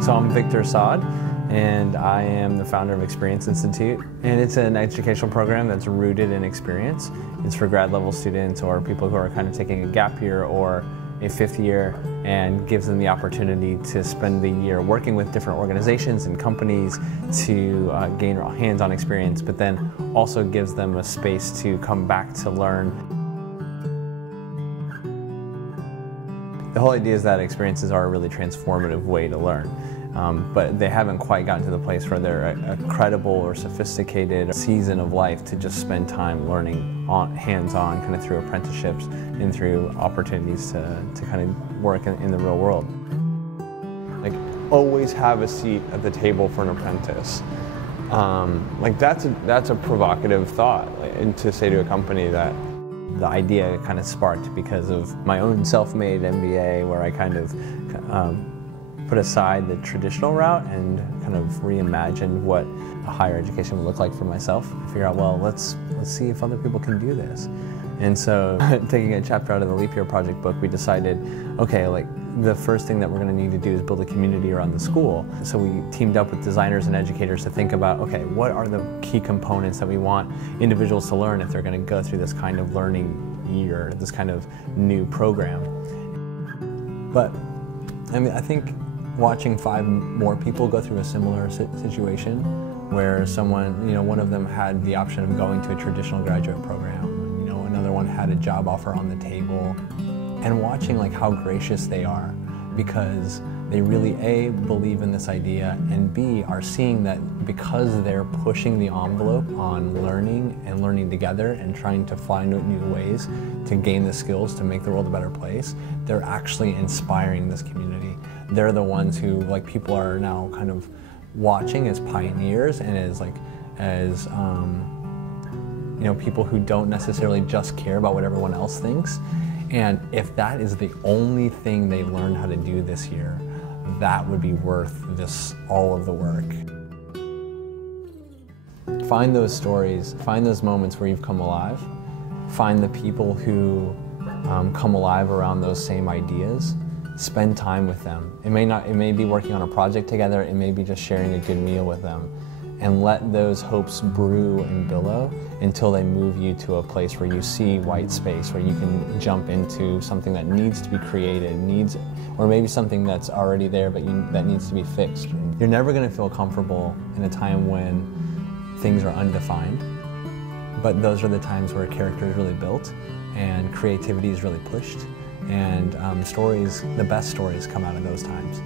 So I'm Victor Saad, and I am the founder of Experience Institute. And it's an educational program that's rooted in experience. It's for grad level students or people who are kind of taking a gap year or a fifth year, and gives them the opportunity to spend the year working with different organizations and companies to gain hands-on experience, but then also gives them a space to come back to learn. The whole idea is that experiences are a really transformative way to learn, but they haven't quite gotten to the place where they're a credible or sophisticated season of life to just spend time learning hands-on, kind of through apprenticeships and through opportunities to kind of work in the real world. Like, always have a seat at the table for an apprentice. Like that's a provocative thought, and to say to a company that. The idea kind of sparked because of my own self-made MBA, where I kind of put aside the traditional route and kind of reimagined what a higher education would look like for myself. Figure out, well, let's see if other people can do this. And so, taking a chapter out of the Leap Year Project book, we decided, okay, like the first thing that we're going to need to do is build a community around the school. So we teamed up with designers and educators to think about, okay, what are the key components that we want individuals to learn if they're going to go through this kind of learning year, this kind of new program. But I mean, I think watching 5 more people go through a similar situation, where someone, one of them had the option of going to a traditional graduate program, another one had a job offer on the table, and watching like how gracious they are, because they really A, believe in this idea, and B, are seeing that because they're pushing the envelope on learning and learning together and trying to find new ways to gain the skills to make the world a better place, they're actually inspiring this community. They're the ones who, like, people are now kind of watching as pioneers and as people who don't necessarily just care about what everyone else thinks. And if that is the only thing they learned how to do this year, that would be worth all of the work. Find those stories, find those moments where you've come alive, find the people who come alive around those same ideas, spend time with them. It may be working on a project together, it may be just sharing a good meal with them, and let those hopes brew and billow until they move you to a place where you see white space, where you can jump into something that needs to be created, or maybe something that's already there but that needs to be fixed. You're never going to feel comfortable in a time when things are undefined, but those are the times where character is really built and creativity is really pushed, and the best stories come out of those times.